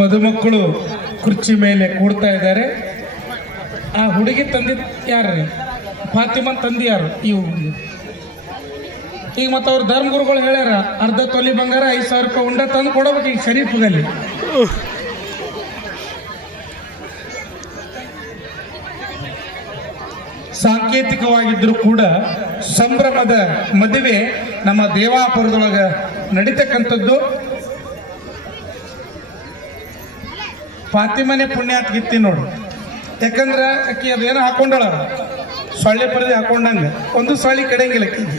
ಮದುಮಕ್ಕಳು ಕುರ್ಚಿ ಮೇಲೆ ಕೂಡ್ತಾ ಇದ್ದಾರೆ. ಆ ಹುಡುಗಿ ತಂದೆ ಯಾರ್ರಿ? ಫಾತಿಮನ್ ತಂದೆ ಯಾರು? ಈ ಹುಡುಗಿ. ಈಗ ಮತ್ತೆ ಅವ್ರ ಧರ್ಮಗುರುಗಳು ಹೇಳ್ಯಾರ, ಅರ್ಧ ತೊಲಿ ಬಂಗಾರ 5,000 ರೂಪಾಯಿ ಉಂಡ ತಂದು ಕೊಡಬೇಕು ಈಗ ಶರೀಫ್ಗಲ್ಲಿ. ಸಾಂಕೇತಿಕವಾಗಿದ್ದರೂ ಕೂಡ ಸಂಭ್ರಮದ ಮದುವೆ ನಮ್ಮ ದೇವಾಪುರದೊಳಗ ನಡೀತಕ್ಕಂಥದ್ದು. ಫಾತಿಮನೆ ಪುಣ್ಯಾತ್ಗಿತ್ತಿ ನೋಡು. ಯಾಕಂದ್ರೆ ಆಕಿ ಅದೇನೋ ಹಾಕೊಂಡಳ, ಸೊಳ್ಳೆ ಪರದೆ ಹಾಕೊಂಡಂಗ ಒಂದು ಸೊಳ್ಳಿ ಕಡೆಯಂಗಿಲ್ಲ ಆಕಿಗೆ.